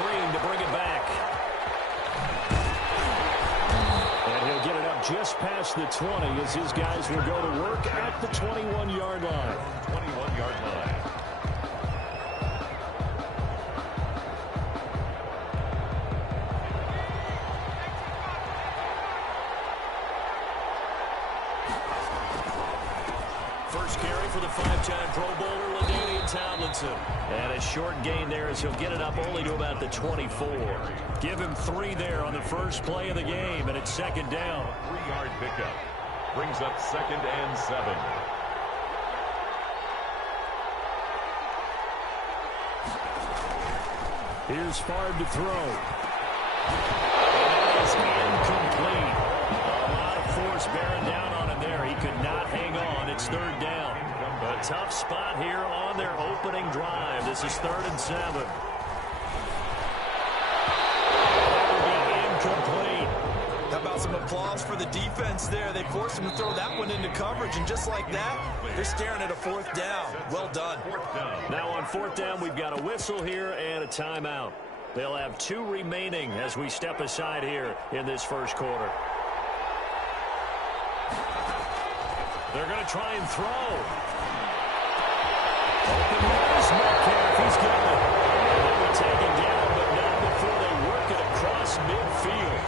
Green to bring it back. And he'll get it up just past the 20 as his guys will go to work at the 21-yard line. 21-yard line. First carry for the five-time Pro Bowler, LaDainian Tomlinson. And a short gain there as he'll get it up only to about the 24. Give him 3 there on the first play of the game, and it's second down. 3-yard pickup. Brings up 2nd and 7. Here's Favre to throw. That is incomplete. A lot of force bearing down on him there. He could not hang on. It's third down. A tough spot here on their opening drive. This is 3rd and 7. That will be incomplete. How about some applause for the defense there? They forced him to throw that one into coverage, and just like that, they're staring at a 4th down. Well done. Now on 4th down, we've got a whistle here and a timeout. They'll have 2 remaining as we step aside here in this first quarter. They're going to try and throw. Open miss, Metcalf, he's got it. They'll be taken down, but not before they work it across midfield.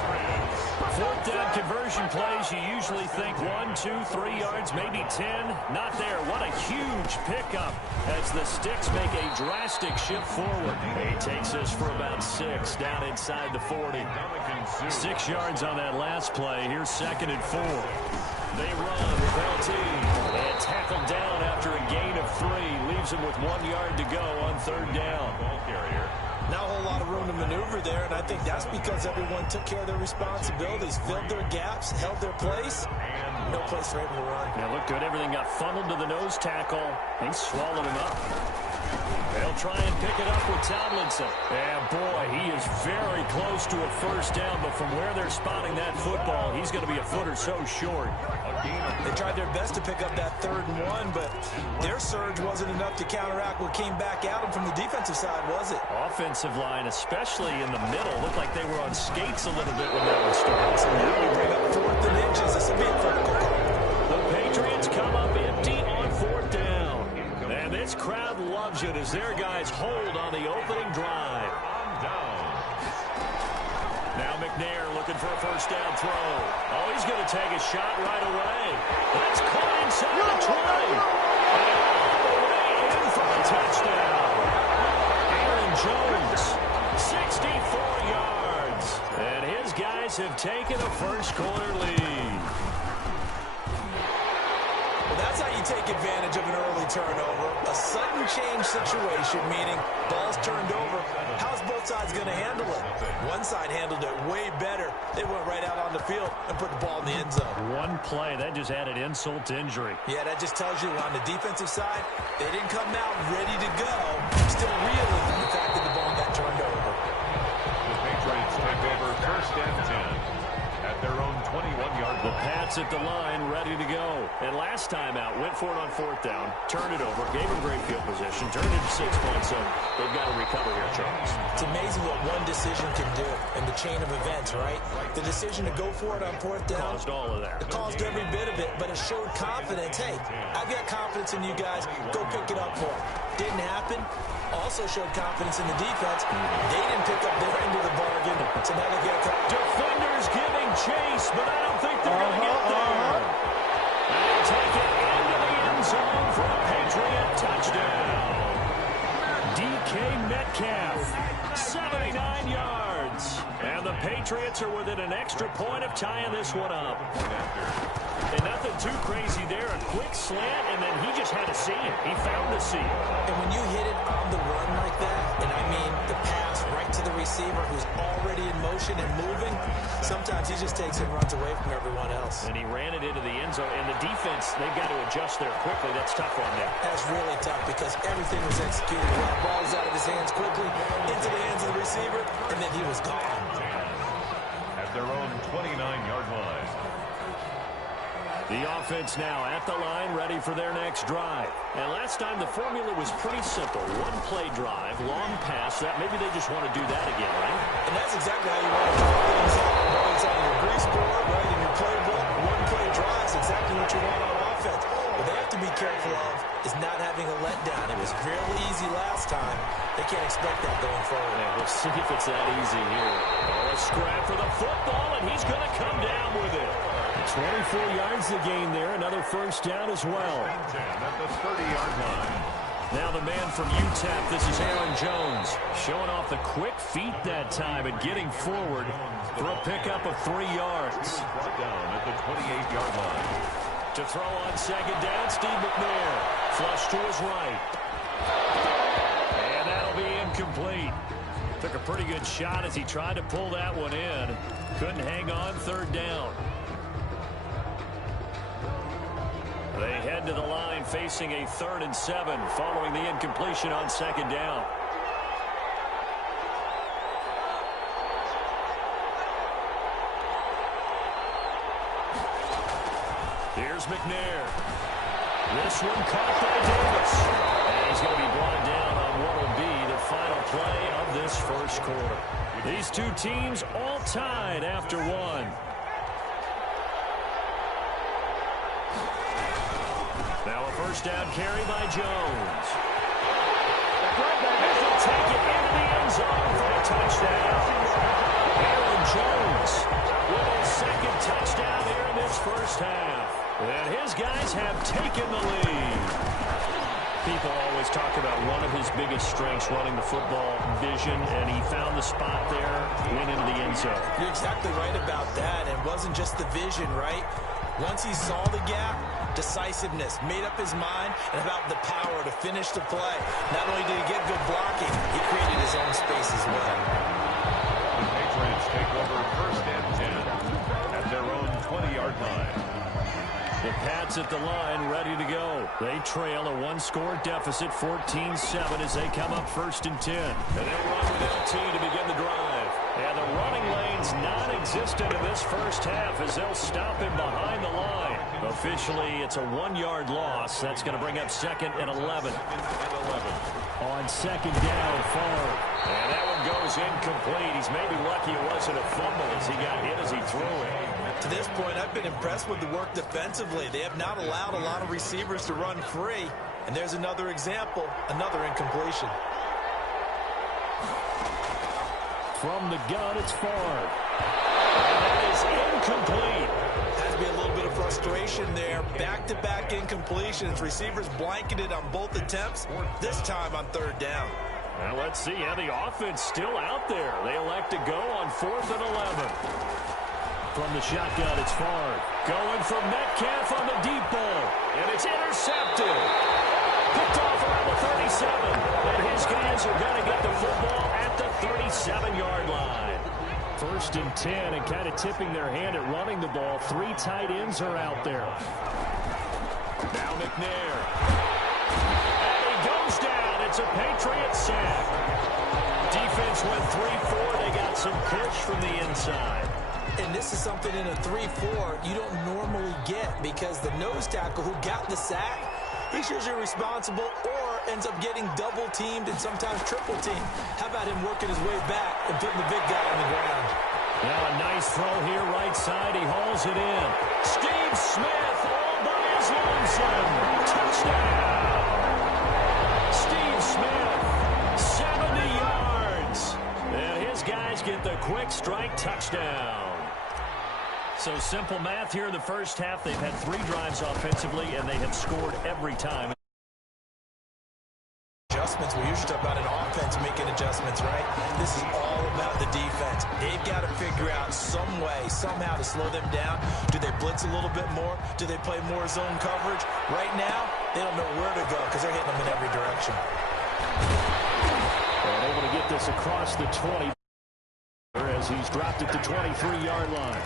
4th down conversion plays, you usually think 1, 2, 3 yards, maybe 10. Not there. What a huge pickup as the Sticks make a drastic shift forward. He takes us for about 6 down inside the 40. 6 yards on that last play. Here's 2nd and 4. They run with LT and tackled down after a gain of 3. Leaves him with 1 yard to go on 3rd down. Ball carrier. Not a whole lot of room to maneuver there, and I think that's because everyone took care of their responsibilities, filled their gaps, held their place. No place for him to run. Yeah, looked good. Everything got funneled to the nose tackle. He swallowed him up. They'll try and pick it up with Tomlinson. And boy, he is very close to a first down, but from where they're spotting that football, he's going to be a foot or so short. They tried their best to pick up that 3rd and 1, but their surge wasn't enough to counteract what came back at them from the defensive side, was it? Offensive line, especially in the middle, looked like they were on skates a little bit when that one started. So now we bring up 4th and inches. This will be a critical call. The Patriots come up empty on 4th down. And this crowd loves it as their guys hold on the opening drive. Now McNair looking for a first down throw. Oh, he's going to take a shot right away. That's caught inside the 20. And all the way in for a touchdown. Aaron Jones, 64 yards. And his guys have taken a first quarter lead. Well, that's how you take advantage of an early turnover. A sudden change situation, meaning ball's turned over. How's both sides going to handle it? One side handled it way better. They went right out on the field and put the ball in the end zone. One play, that just added insult to injury. Yeah, that just tells you on the defensive side, they didn't come out ready to go. Still reeling from the fact that the ball got turned over. The Patriots take over 1st and 10. At their own 21-yard line. The Pats at the line, ready to go. And last time out, went for it on 4th down, turned it over, gave them great field position, turned it to 6 points, so they've got to recover here, Charles. It's amazing what one decision can do in the chain of events, right? The decision to go for it on 4th down. Caused all of that. It caused every bit of it, but it showed confidence. Hey, I've got confidence in you guys. Go pick it up for them. Didn't happen. Also showed confidence in the defense. They didn't pick up their end of the bargain, so now they get a defenders giving chase, but I don't think they're going to get there. And they take it into the end zone for a Patriot touchdown. DK Metcalf, 79 yards. And the Patriots are within an extra point of tying this one up. And nothing too crazy there. A quick slant, and then he just had a seam. He found the seam. And when you hit it on the run like that, and I mean the pass right to the receiver who's already in motion and moving, sometimes he just takes and runs away from everyone else. And he ran it into the end zone. And the defense, they've got to adjust there quickly. That's tough on them. That's really tough because everything was executed well. Ball was out of his hands quickly, into the hands of the receiver, and then he was gone. At their own 29-yard line. The offense now at the line, ready for their next drive. And last time the formula was pretty simple. One play drive, long pass. That maybe they just want to do that again, right? And that's exactly how you want to draw things up. Whether it's on your grease board, right, in your playbook, one play drive is exactly what you want on offense. What they have to be careful of is not having a letdown. It was fairly easy last time. They can't expect that going forward. Yeah, we'll see if it's that easy here. Oh, a scrap for the football, and he's going to come down with it. 24 yards to gain there. Another first down as well. At the 30-yard line. Now the man from UTEP, this is Aaron Jones, showing off the quick feet that time and getting forward for a pickup of 3 yards. Brought down at the 28-yard line. To throw on second down, Steve McNair. Flush to his right. And that'll be incomplete. Took a pretty good shot as he tried to pull that one in. Couldn't hang on third down. They head to the line facing a 3rd and 7 following the incompletion on second down. Here's McNair. This one caught by Davis. And he's going to be brought down on what will be the final play of this first quarter. These two teams all tied after one. Now a first down carry by Jones. This will take it into the end zone for a touchdown. Aaron Jones with his second touchdown here in this first half. And his guys have taken the lead. People always talk about one of his biggest strengths, running the football, vision, and he found the spot there, went into the end zone. You're exactly right about that. It wasn't just the vision, right? Once he saw the gap, decisiveness, made up his mind, and about the power to finish the play. Not only did he get good blocking, he created his own space as well. The Patriots take over 1st and 10 at their own 20-yard line. The Pats at the line, ready to go. They trail a one-score deficit, 14-7, as they come up 1st and 10. And they'll run with LT to begin the drive. And the running lane's non-existent in this first half as they'll stop him behind the line. Officially, it's a 1-yard loss. That's going to bring up 2nd and 11. On second down, Favre. And that one goes incomplete. He's maybe lucky it wasn't a fumble as he got hit as he threw it. To this point, I've been impressed with the work defensively. They have not allowed a lot of receivers to run free. And there's another example, another incompletion. From the gun, it's Favre. And that is incomplete. Has to be a little bit of frustration there. Back-to-back incompletions. Receivers blanketed on both attempts, this time on 3rd down. Now let's see how the offense still out there. They elect to go on 4th and 11. From the shotgun, it's Favre. Going for Metcalf on the deep ball. And it's intercepted. Picked off around the 37. And his guys are going to get the football at the 37-yard line. 1st and 10, and kind of tipping their hand at running the ball. 3 tight ends are out there. Now McNair. And he goes down. It's a Patriot sack. Defense went 3-4. They got some push from the inside. And this is something in a 3-4 you don't normally get because the nose tackle who got the sack, he's usually responsible or ends up getting double-teamed and sometimes triple-teamed. How about him working his way back and putting the big guy on the ground? Now a nice throw here, right side. He hauls it in. Steve Smith all by his lonesome. Touchdown. Steve Smith, 70 yards. And his guys get the quick strike touchdown. So simple math here in the first half. They've had 3 drives offensively, and they have scored every time. Adjustments. We usually talk about an offense making adjustments, right? This is all about the defense. They've got to figure out some way, somehow to slow them down. Do they blitz a little bit more? Do they play more zone coverage? Right now, they don't know where to go because they're hitting them in every direction. They're able to get this across the 20 as he's dropped at the 23-yard line.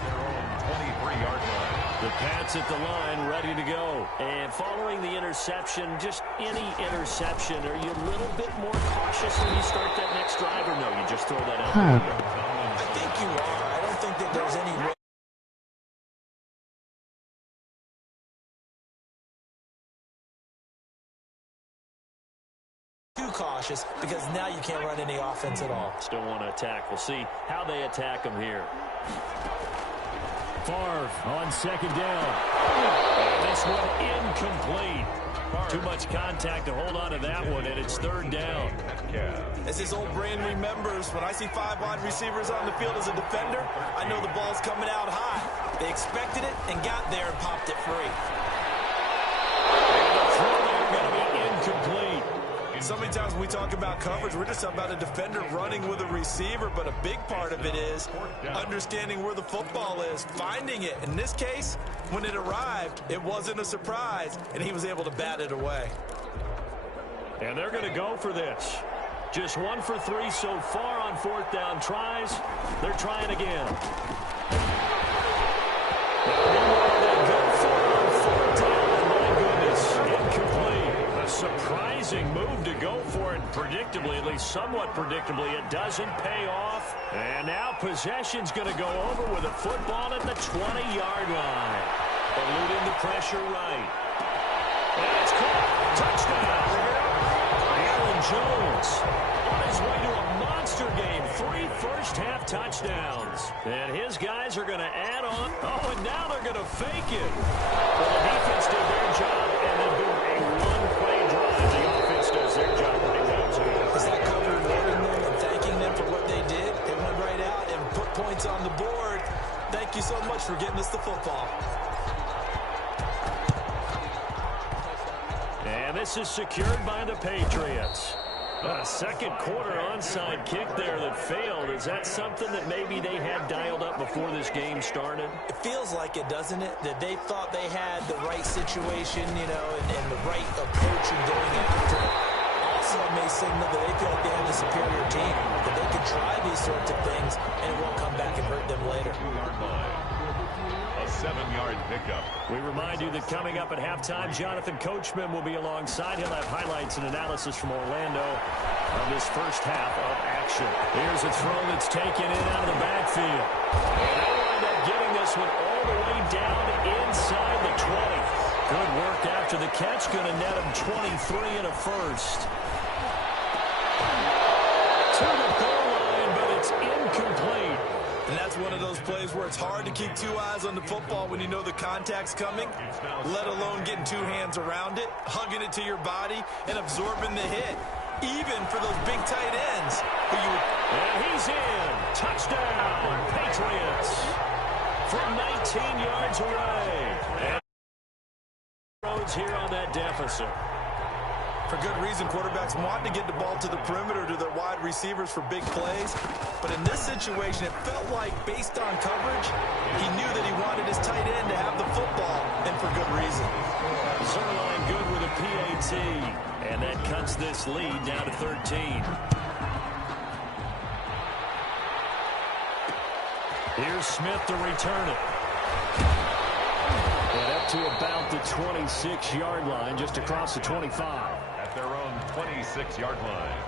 23-yard line. The Pats at the line, ready to go. And following the interception, just any interception, are you a little bit more cautious when you start that next drive, or no, you just throw that out there? I think you are. I don't think that there's any cautious because now you can't run any offense at all. Still want to attack. We'll see how they attack him here. Favre on second down. And this one incomplete. Too much contact to hold on to that one, and it's third down. As his old brain remembers, when I see 5 wide receivers on the field as a defender, I know the ball's coming out high. They expected it and got there and popped it free. And the throw there going to be incomplete. So many times when we talk about coverage, we're just talking about a defender running with a receiver, but a big part of it is understanding where the football is, finding it. In this case, when it arrived, it wasn't a surprise, and he was able to bat it away. And they're going to go for this. Just 1 for 3 so far on fourth down tries. They're trying again. They go for it on fourth down, and my goodness, incomplete. A surprising move to go for it, predictably, at least somewhat predictably, it doesn't pay off. And now possession's going to go over with a football at the 20-yard line. Eluding the pressure right. And it's caught. Touchdown. Aaron Jones on his way to a monster game. 3 first-half touchdowns. And his guys are going to add on. Oh, and now they're going to fake it. Well, the defense did their job, and then boom, a one-play drive. The offense does their job right now, too. Is that coach rewarding them and thanking them for what they did? They went right out and put points on the board. Thank you so much for getting us the football. And this is secured by the Patriots. A second quarter onside kick there that failed. Is that something that maybe they had dialed up before this game started? It feels like it, doesn't it? That they thought they had the right situation, you know, and the right approach in going after it. Also may signal that they feel like they have the superior team, that they can try these sorts of things, and it won't come back and hurt them later. 7-yard pickup. We remind you that coming up at halftime, Jonathan Coachman will be alongside. He'll have highlights and analysis from Orlando of this first half of action. Here's a throw that's taken in out of the backfield. And they'll wind up getting this one all the way down inside the 20. Good work after the catch. Going to net him 23 and a first. To the goal line, but it's incomplete. And that's one of those plays where it's hard to keep 2 eyes on the football when you know the contact's coming, let alone getting 2 hands around it, hugging it to your body, and absorbing the hit, even for those big tight ends. And he's in. Touchdown, Patriots. From 19 yards away. And roads here on that deficit. For good reason, quarterbacks want to get the ball to the perimeter to their wide receivers for big plays. But in this situation, it felt like, based on coverage, he knew that he wanted his tight end to have the football, and for good reason. Zerline good with a PAT. And that cuts this lead down to 13. Here's Smith to return it. And up to about the 26-yard line, just across the 25. Their own 26-yard line.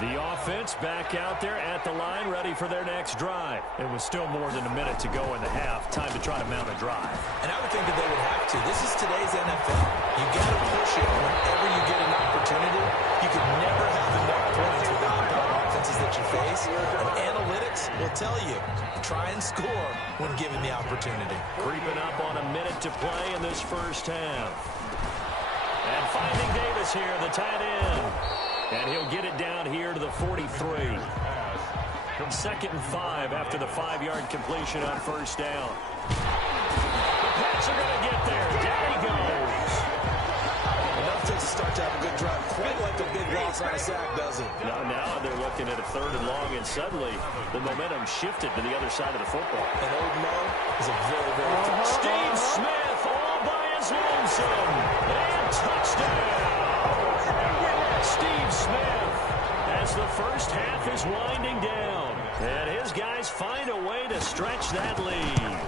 The offense back out there at the line, ready for their next drive. It was still more than a minute to go in the half. Time to try to mount a drive. And I would think that they would have to. This is today's NFL. You got to push it whenever you get an opportunity. You can never have enough points with the high-powered offenses that you face. And analytics will tell you, try and score when given the opportunity. Creeping up on a minute to play in this first half. And finding Davis here, the tight end. And he'll get it down here to the 43. 2nd and 5 after the 5-yard completion on first down. The Pats are going to get there. Down he goes. Enough to start to have a good drive. Quite like a big loss on a sack, does it? Now they're looking at a 3rd and long, and suddenly the momentum shifted to the other side of the football. And Old Mo is a very, very tough. Steve Smith all by his lonesome. And touchdown. Steve Smith as the first half is winding down. And his guys find a way to stretch that lead.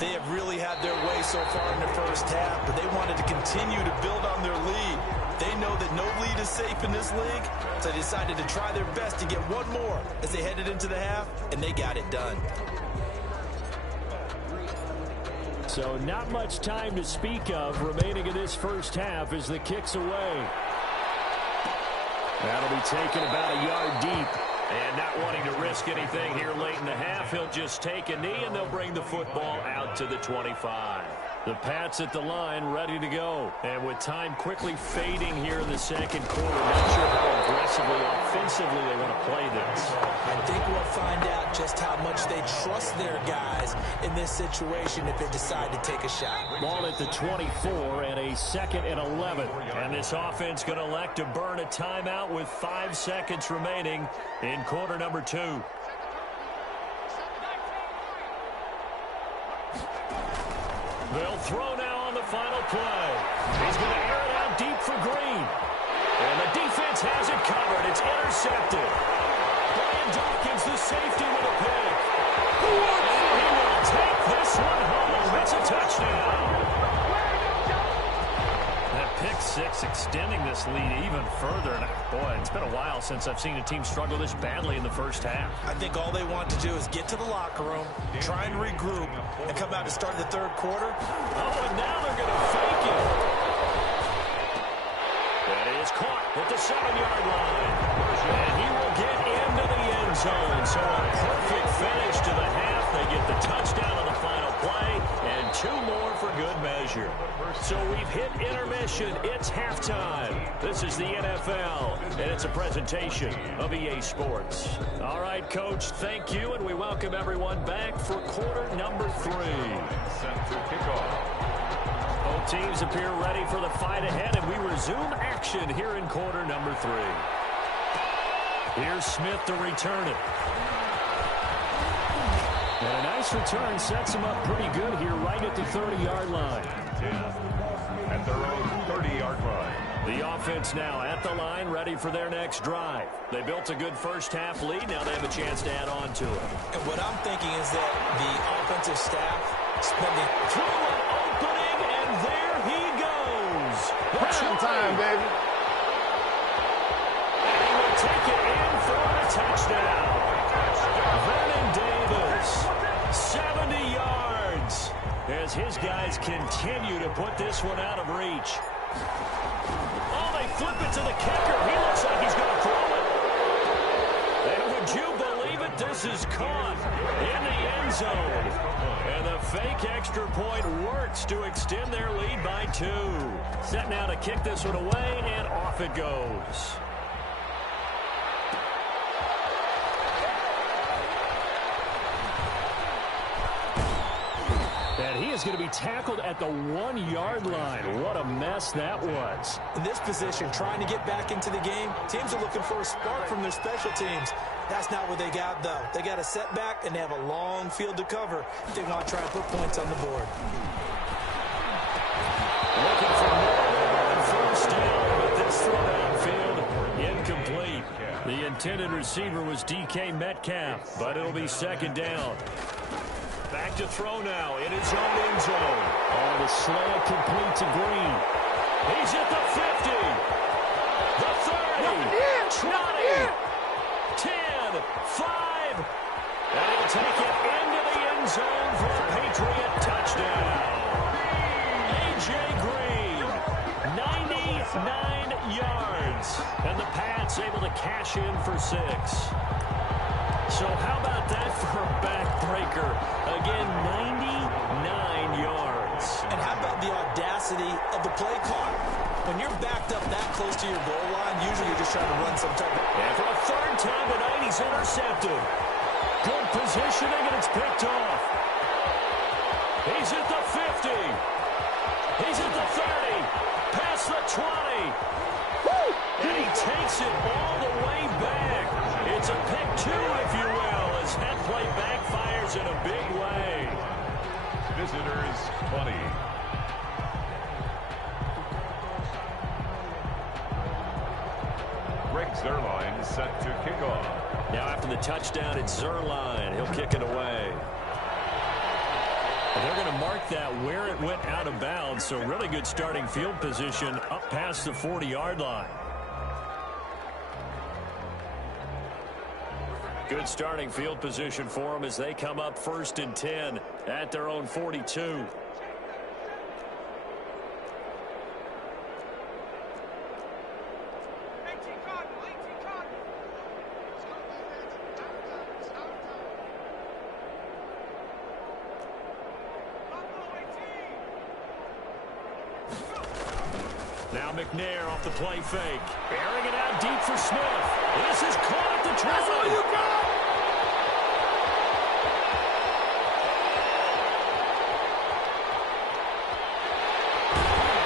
They have really had their way so far in the first half, but they wanted to continue to build on their lead. They know that no lead is safe in this league, so they decided to try their best to get one more as they headed into the half, and they got it done. So not much time to speak of remaining in this first half as the kick's away. That'll be taken about a yard deep. And not wanting to risk anything here late in the half, he'll just take a knee, and they'll bring the football out to the 25. The Pats at the line, ready to go. And with time quickly fading here in the second quarter, not sure how aggressively, offensively they want to play this. I think we'll find out just how much they trust their guys in this situation if they decide to take a shot. Ball at the 24 and a 2nd and 11. And this offense going to elect to burn a timeout with 5 seconds remaining in quarter number 2. They'll throw now on the final play. He's going to air it out deep for Green. And the defense has it covered. It's intercepted. Brian Dawkins, the safety, with a pick. And he will take this one home. It's a touchdown. That pick six extending this lead even further. And boy, it's been a while since I've seen a team struggle this badly in the first half. I think all they want to do is get to the locker room, try and regroup, and come out to start the third quarter. Oh, and now they're going to fake it. That is caught at the 7-yard line. And he will get into the end zone. So a perfect finish to the half. They get the touchdown on the final play, and 2 more for good measure. So we've hit intermission. It's halftime. This is the NFL, and it's a presentation of EA Sports. All right, Coach, thank you, and we welcome everyone back for quarter number 3. Set to kickoff. Both teams appear ready for the fight ahead, and we resume action here in quarter number 3. Here's Smith to return it. And a nice return sets him up pretty good here right at the 30-yard line. 10 at their own 30-yard line. The offense now at the line, ready for their next drive. They built a good first-half lead. Now they have a chance to add on to it. And what I'm thinking is that the offensive staff spending through an opening, and there he goes. Prime time, baby. And he will take it in for a touchdown. Vernon Davis, 70 yards, as his guys continue to put this one out of reach. Oh, they flip it to the kicker. He looks like he's going to throw it. And would you believe it? This is caught in the end zone. And the fake extra point works to extend their lead by 2. Set now to kick this one away, and off it goes. And he is going to be tackled at the 1-yard line. What a mess that was. In this position, trying to get back into the game, teams are looking for a spark from their special teams. That's not what they got, though. They got a setback, and they have a long field to cover if they want to try and put points on the board. Looking for more on first down, but this throw downfield incomplete. The intended receiver was DK Metcalf, but it'll be 2nd down. Back to throw now in his own end zone. Oh, the slant complete to Green. He's at the 50. The 30. 20. 10. 5. And he'll take it into the end zone for a Patriot touchdown. A.J. Green, 99 yards. And the Pats able to cash in for 6. So how about that for a backbreaker? Again, 99 yards. And how about the audacity of the play call? When you're backed up that close to your goal line, usually you're just trying to run some type of... And for a 3rd time tonight, he's intercepted. Good positioning, and it's picked off. He's at the 50. He's at the 30. Past the 20. Woo! And he takes it all the way back. It's a pick 2, if you will, as that play backfires in a big way. Visitors 20. Greg Zuerlein set to kick off. Now after the touchdown, it's Zuerlein. He'll kick it away. And they're going to mark that where it went out of bounds, so really good starting field position up past the 40-yard line. Good starting field position for them as they come up 1st and 10 at their own 42. Now McNair off the play fake. Airing it out deep for Smith. This is caught at the 20. That's all you got!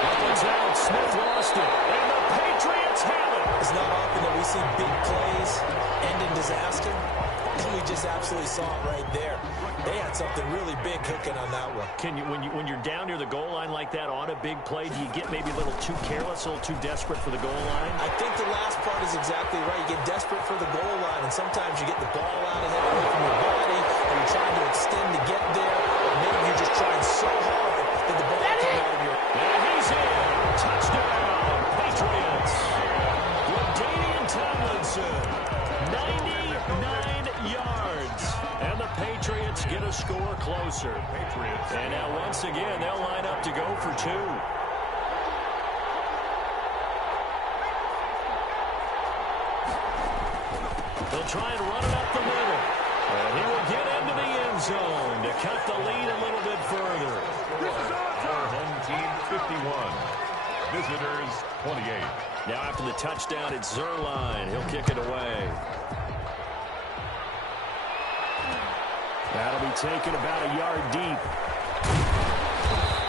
Up and out. Smith lost it. And the Patriots have it. It's not often that we see big plays end in disaster. And we just absolutely saw it right there. They had something really big cooking on that one. Can you, when you're down near the goal line like that on a big play, do you get maybe a little too careless, a little too desperate for the goal line? I think the last part is exactly right. You get desperate for the goal line, and sometimes you get the ball out ahead away from your body, or you're trying to extend to get there, or maybe you're just trying so hard that the ball comes out of your... And he's in. Touchdown, Patriots. Ladainian Tomlinson, 99 yards. And the Patriots get a score closer. And now once again, they'll line up to go for two. They'll try and run it up the middle. And he will get into the end zone to cut the lead a little bit further. Our home team 51. Visitors 28. Now after the touchdown, it's Zerline. He'll kick it away. That'll be taken about a yard deep.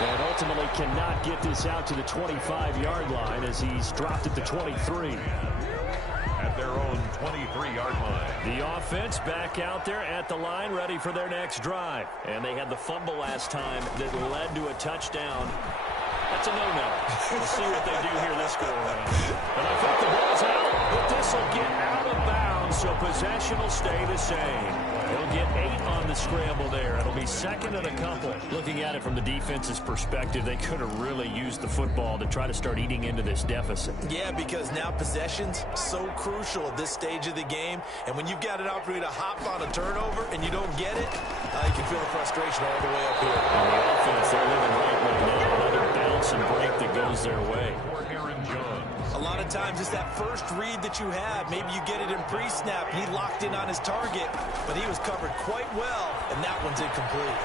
And ultimately cannot get this out to the 25-yard line as he's dropped at the 23. At their own 23-yard line. The offense back out there at the line, ready for their next drive. And they had the fumble last time that led to a touchdown. That's a no-no. We'll see what they do here this go-around. And I think the ball's out, but this will get out of bounds, so possession will stay the same. He'll get 8 on the scramble there. It'll be second and a couple. Looking at it from the defense's perspective, they could have really used the football to try to start eating into this deficit. Yeah, because now possession's so crucial at this stage of the game. And when you've got an opportunity to hop on a turnover and you don't get it, you can feel the frustration all the way up here. And the offense, they're living right now. Another bounce and break that goes their way. A lot of times it's that first read that you have. Maybe you get it in pre-snap. He locked in on his target, but he was covered quite well, and that one's incomplete.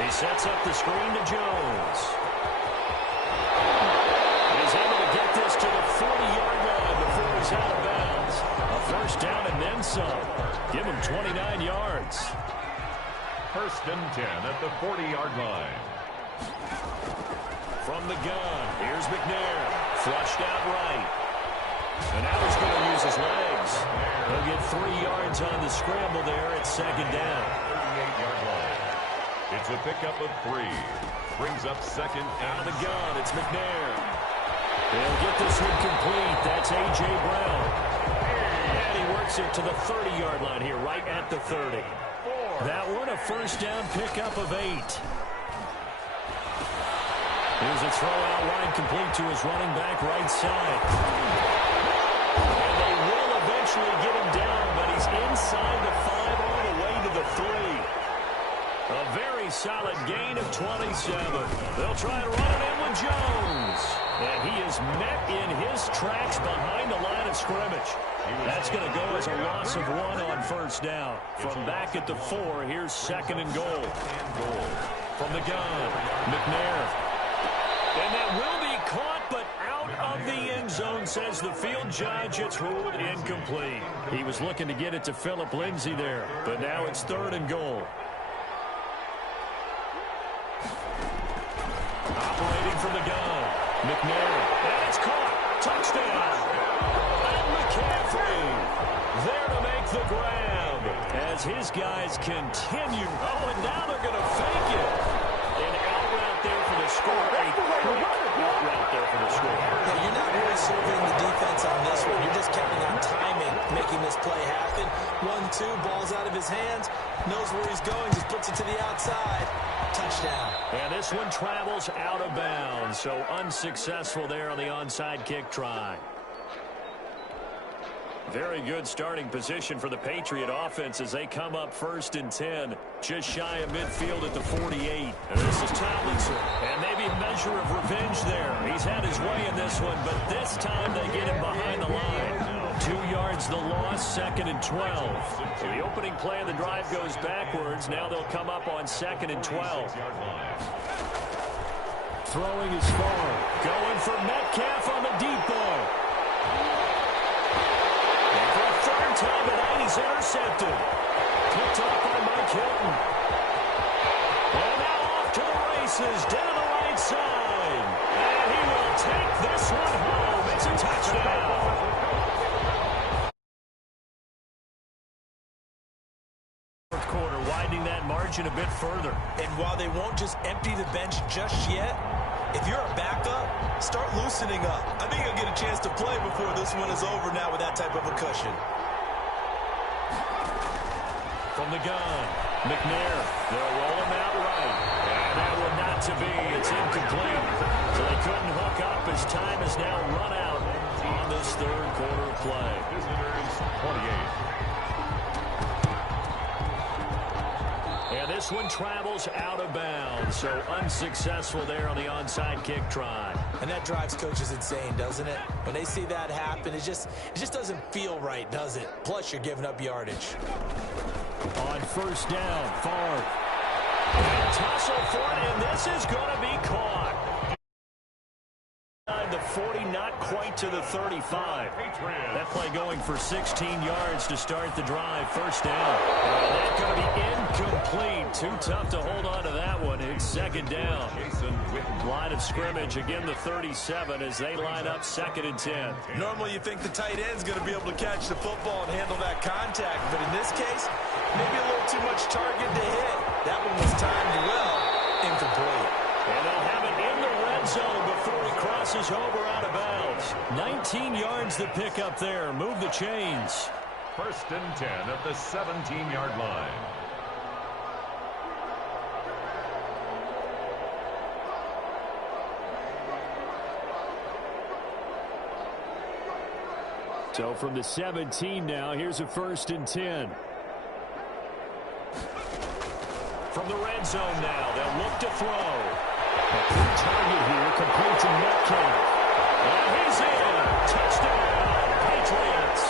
He sets up the screen to Jones. He's able to get this to the 40-yard line before he's out of bounds. A first down and then some. Give him 29 yards. First and 10 at the 40-yard line. From the gun, here's McNair. Flushed out right. And now he's going to use his legs. He'll get 3 yards on the scramble there at second down. 38-yard line. It's a pickup of 3. Brings up second out of the gun. It's McNair. They'll get this one complete. That's A.J. Brown. And he works it to the 30-yard line here, right at the 30. That one a first down pickup of 8. Here's a throw out wide complete to his running back right side. And they will eventually get him down, but he's inside the 5 all the way to the 3. A very solid gain of 27. They'll try to run it in with Jones. And he is met in his tracks behind the line of scrimmage. That's going to go as a loss of 1 on first down. From back at the 4, here's second and goal. From the gun, McNair. And that will be caught, but out of the end zone, says the field judge. It's ruled incomplete. He was looking to get it to Phillip Lindsay there, but now it's third and goal. Operating from the gun, McNair. And it's caught. Touchdown. And McCaffrey there to make the grab as his guys continue. Oh, and now they're going to fake it. And out route there for the score. Right there for the score. Yeah, you're not really serving the defense on this one. You're just counting on timing, making this play happen. 1-2, ball's out of his hands. Knows where he's going, just puts it to the outside. Touchdown. And this one travels out of bounds. So unsuccessful there on the onside kick try. Very good starting position for the Patriot offense as they come up first and 10. Just shy of midfield at the 48. And this is Tomlinson. And maybe a measure of revenge there. He's had his way in this one, but this time they get him behind the line. 2 yards the loss, second and 12. So the opening play of the drive goes backwards. Now they'll come up on second and 12. Throwing is far. Going for Metcalf on the deep ball. And for a third time tonight, he's intercepted. Picked off by Mike Hilton. And now off to the races down the right side. And he will take this one home. It's a touchdown. Fourth quarter, widening that margin a bit further. And while they won't just empty the bench just yet, if you're a backup, start loosening up. I think you'll get a chance to play before this one is over now with that type of a cushion. From the gun, McNair. They'll roll him out right. And that one not to be. It's incomplete. So they couldn't hook up as time is now run out on this third quarter of play. Visitors 28. And this one travels out of bounds, so unsuccessful there on the onside kick try. And that drives coaches insane, doesn't it? When they see that happen, it just doesn't feel right, does it? Plus, you're giving up yardage. On first down, Favre. And tussle for it, and this is going to be caught. The 40, not quite to the 35. That play going for 16 yards to start the drive. First down. That's going to be incomplete. Too tough to hold on to that one. It's second down. Line of scrimmage, again the 37 as they line up 2nd and 10. Normally you think the tight end's going to be able to catch the football and handle that contact, but in this case, maybe a little too much target to hit. That one was timed well. Incomplete. And they'll have it in the red zone before he crosses over out of bounds. 19 yards to pick up there. Move the chains. 1st and 10 at the 17-yard line. So from the 17 now, here's a 1st and 10. From the red zone now, they'll look to throw. A good target here, complete to Metcalf. And he's in. Touchdown, Patriots.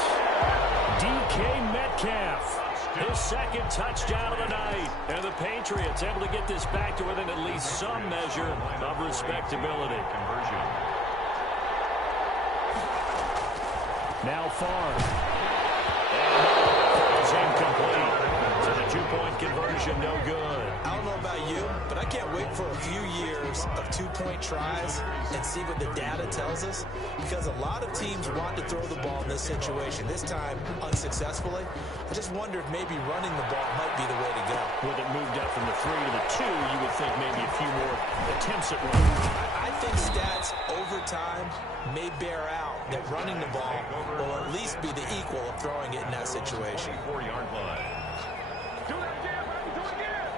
DK Metcalf, his 2nd touchdown of the night. And the Patriots able to get this back to within at least some measure of respectability. Conversion. Now Favre. And it's incomplete. So the 2-point conversion, no good. I don't know about you, but I can't wait for a few years of 2-point tries and see what the data tells us, because a lot of teams want to throw the ball in this situation. This time, unsuccessfully. I just wonder if maybe running the ball might be the way to go. With it moved up from the 3 to the 2, you would think maybe a few more attempts at running. I think stats over time may bear out that running the ball will at least be the equal of throwing it in that situation. 4-yard line. Do it again, baby, do it again.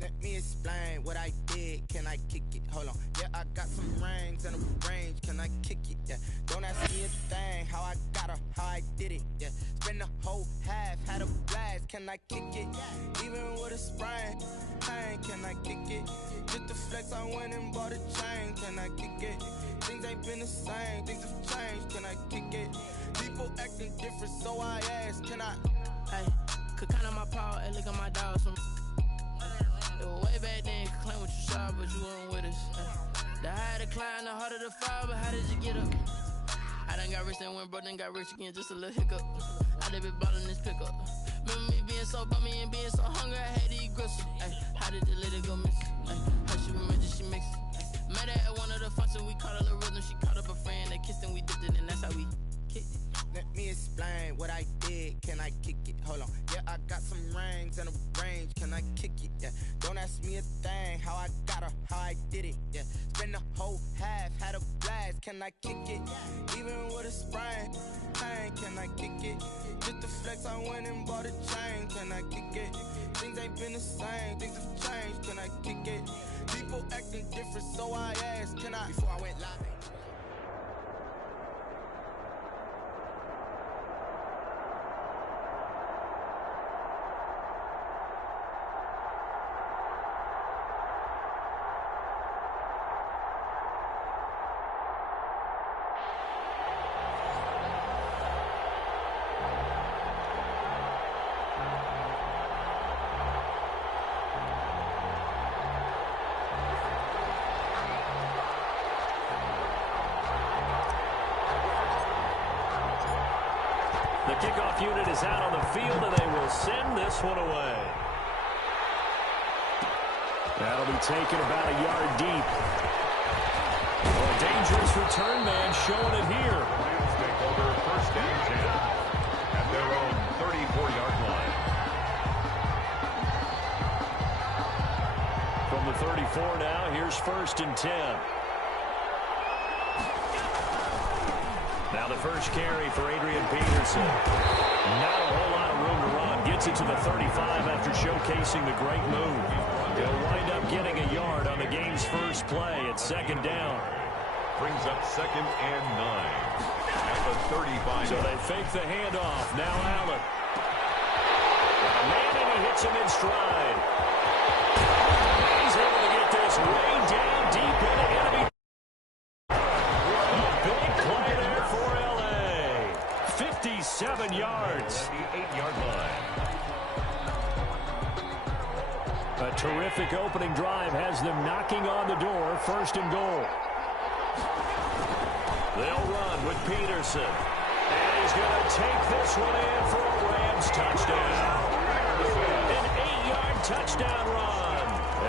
Let me explain what I did. Can I kick it? Hold on. Yeah, I got some rings and a range. Can I kick it? Yeah. Don't ask me a thing. How I got her, how I did it. Yeah. Spend the whole half, had a blast. Can I kick it? Even with a sprain. Pain, can I kick it? Just the flex, I went and bought a chain. Can I kick it? Things ain't been the same. Things have changed. Can I kick it? People acting different, so I ask. Can I? Hey, could count on my power and look at my dogs from. It was way back then, could claim what you saw, but you weren't with us. The higher the climb, the harder the fall, but how did you get up? I done got rich and went broke, then got rich again, just a little hiccup. I done been ballin' this pickup. Remember me being so bummy and being so hungry, I had to eat gristle. Ay, how did the lady go miss? How she remember she mixed. Met her at one of the functions, we caught a little rhythm. She caught up a friend, they kissed and we dipped it, and that's how we kicked it. Let me explain what I did. Can I kick it? Hold on. Yeah, I got some rings and a range. Can I kick it? Yeah. Don't ask me a thing. How I got her, how I did it. Yeah. Spend the whole half, had a blast. Can I kick it? Even with a sprain. Pain, can I kick it? Just the to flex, I went and bought a chain. Can I kick it? Things ain't been the same, things have changed. Can I kick it? People acting different, so I asked, can I? Before I went live. The kickoff unit is out on the field, and they will send this one away. That'll be taken about a yard deep. Oh, a dangerous return man showing it here. Lions take over first and 10 at their own 34-yard line. From the 34 now, here's first and 10. Now the first carry for Adrian Peterson. Not a whole lot of room to run. Gets it to the 35 after showcasing the great move. He'll wind up getting a yard on the game's first play at second down. Brings up 2nd and 9 at the 35. So they fake the handoff. Now Allen. Man, and he hits him in stride. He's able to get this way down deep into enemy. A big play there for L.A. 57 yards. The 8-yard line. A terrific opening drive has them knocking on the door. First and goal. They'll run with Peterson. And he's going to take this one in for a Rams touchdown. An 8-yard touchdown run.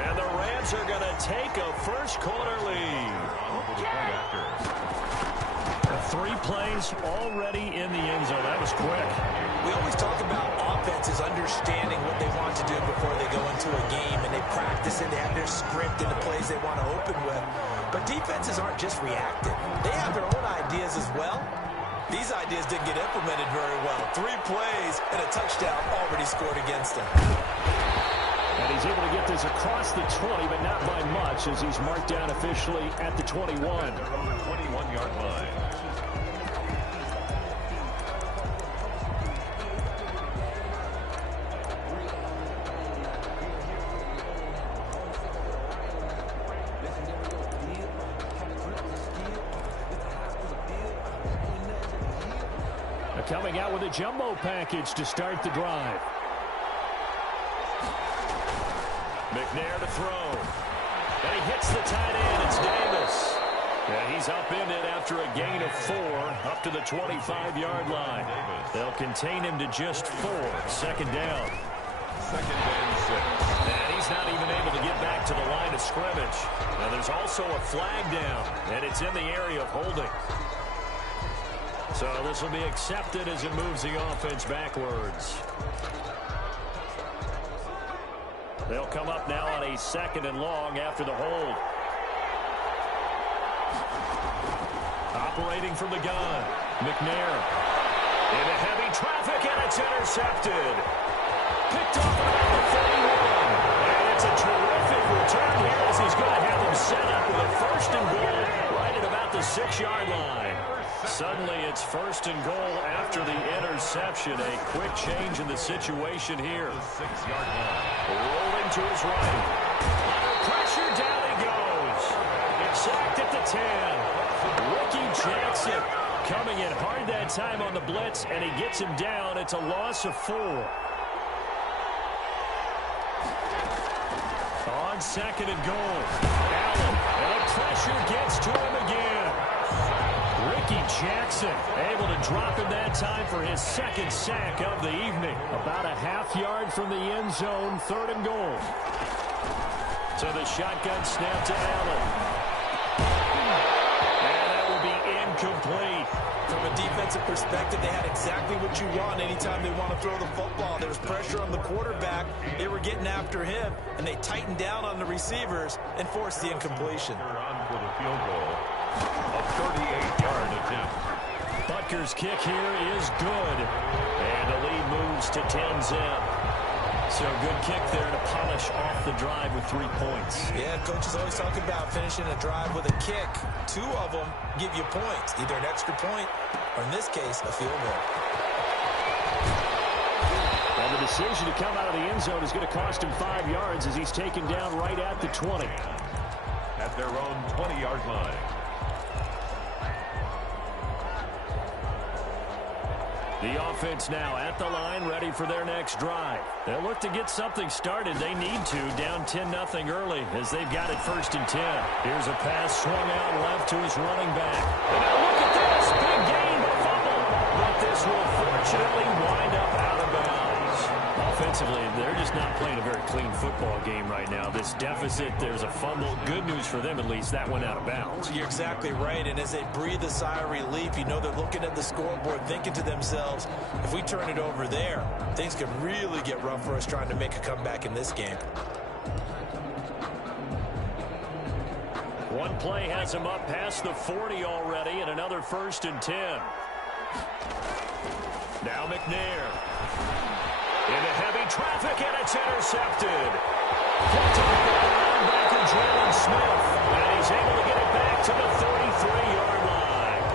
And the Rams are going to take a first-quarter lead. 3 plays already in the end zone. That was quick. We always talk about offenses understanding what they want to do before they go into a game, and they practice it. They have their script and the plays they want to open with. But defenses aren't just reactive. They have their own ideas as well. These ideas didn't get implemented very well. 3 plays and a touchdown already scored against them. And he's able to get this across the 20, but not by much, as he's marked down officially at the 21. 21-yard line. Coming out with a jumbo package to start the drive. McNair to throw. And he hits the tight end. It's Davis. And he's upended after a gain of 4 up to the 25-yard line. They'll contain him to just 4. Second down. 2nd and 6. And he's not even able to get back to the line of scrimmage. Now there's also a flag down, and it's in the area of holding. So this will be accepted as it moves the offense backwards. They'll come up now on a 2nd and long after the hold. Operating from the gun, McNair. Into heavy traffic, and it's intercepted. Picked off about the 31. And it's a terrific return here as he's going to have them set up with a first and goal right at about the 6-yard line. Suddenly it's first and goal after the interception. A quick change in the situation here. 6-yard line. Rolling to his right. Under pressure, down he goes. Sacked at the 10. Ricky Jackson coming in hard that time on the blitz, and he gets him down. It's a loss of 4. On 2nd and goal. Allen, and the pressure gets to him again. Ricky Jackson able to drop him that time for his 2nd sack of the evening. About a half-yard from the end zone, 3rd and goal. So the shotgun snap to Allen. And that will be incomplete. From a defensive perspective, they had exactly what you want anytime they want to throw the football. There was pressure on the quarterback. They were getting after him, and they tightened down on the receivers and forced the incompletion. On for the field goal. A 38-yard attempt. But Packers kick here is good. And the lead moves to 10-zip. So good kick there to polish off the drive with 3 points. Yeah, coach is always talking about finishing a drive with a kick. 2 of them give you points, either an extra point or, in this case, a field goal. And the decision to come out of the end zone is going to cost him 5 yards as he's taken down right at the 20. At their own 20-yard line. The offense now at the line, ready for their next drive. They'll look to get something started. They need to, down 10-0 early as they've got it 1st and 10. Here's a pass swung out left to his running back. And now look at this, big gain, fumble. But this will fortunately wind up out of bounds. Offensively, they're just not playing a very clean football game right now. This deficit, there's a fumble. Good news for them, at least. That went out of bounds. You're exactly right, and as they breathe a sigh of relief, you know they're looking at the scoreboard thinking to themselves, if we turn it over there, things could really get rough for us trying to make a comeback in this game. One play has him up past the 40 already, and another 1st and 10. Now McNair. Into heavy traffic, and it's intercepted. Linebacker Jalen Smith, and he's able to get it back to the 33-yard line.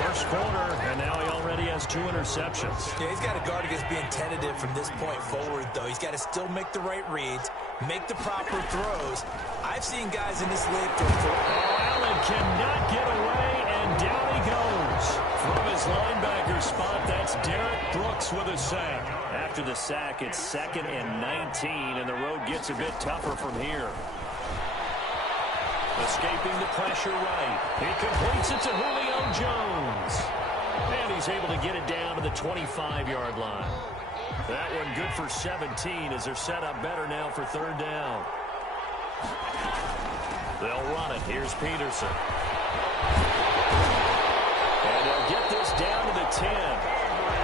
First quarter, and now he already has 2 interceptions. Yeah, he's got to guard against being tentative from this point forward, though. He's got to still make the right reads, make the proper throws. I've seen guys in this league throw for... Allen cannot get away, and down he goes. From his linebacker spot, that's Derek Brooks with a sack. After the sack, it's 2nd and 19, and the road gets a bit tougher from here. Escaping the pressure right. He completes it to Julio Jones. And he's able to get it down to the 25-yard line. That one good for 17 as they're set up better now for 3rd down. They'll run it. Here's Peterson. And they'll get this down to the 10.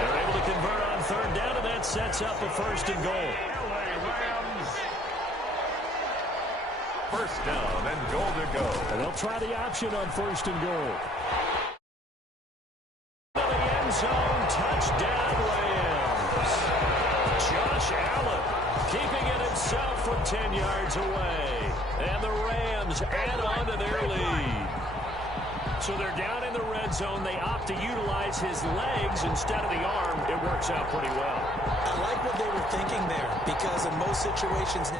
They're able to convert on 3rd down, and that sets up a 1st and goal. First down and goal to go. And they'll try the option on 1st and goal. To the end zone, touchdown Rams. Josh Allen keeping it himself from 10 yards away. And the Rams add on to their lead. So they're down in the red zone. They opt to utilize his legs instead of the arm. It works out pretty well. I like what they were thinking there, because in most situations...